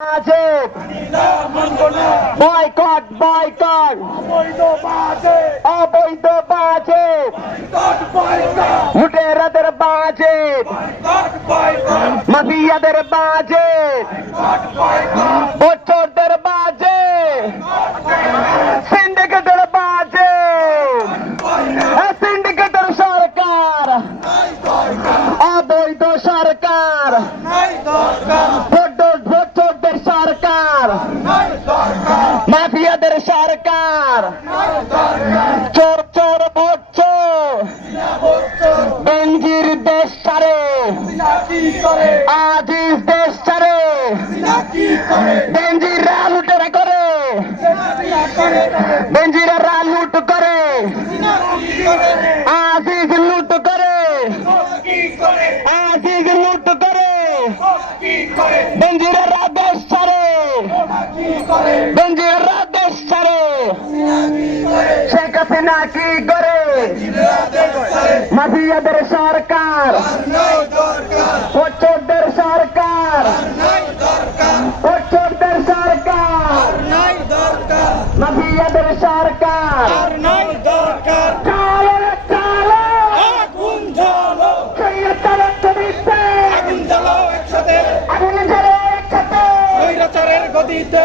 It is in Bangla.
আছে বয়কট বয়কট অবৈধ বাজে লুটেরাদের বাজে মাফিয়াদের বাজে বছরদের বাজে সিন্ডিকেটের বাজে সিন্ডিকেটের সরকার অবৈধ সরকার সরকার। চোর চোর চোর বেঞ্জির দেশ ছাড়ে। আজিজ দেশ ছাড়ে। বেঞ্জিরা লুটেরা করে। বেঞ্জিরা লুট করে। আজিজ লুট করে। আজিজ লুট করে। বেঞ্জিরা দেশ ছাড়ে। বেঞ্জিরা কি করে? মাফিয়াদের সরকার। পচ্চরদের সরকার। পচ্চরদের সরকার। মাফিয়াদের সরকার। গদিতে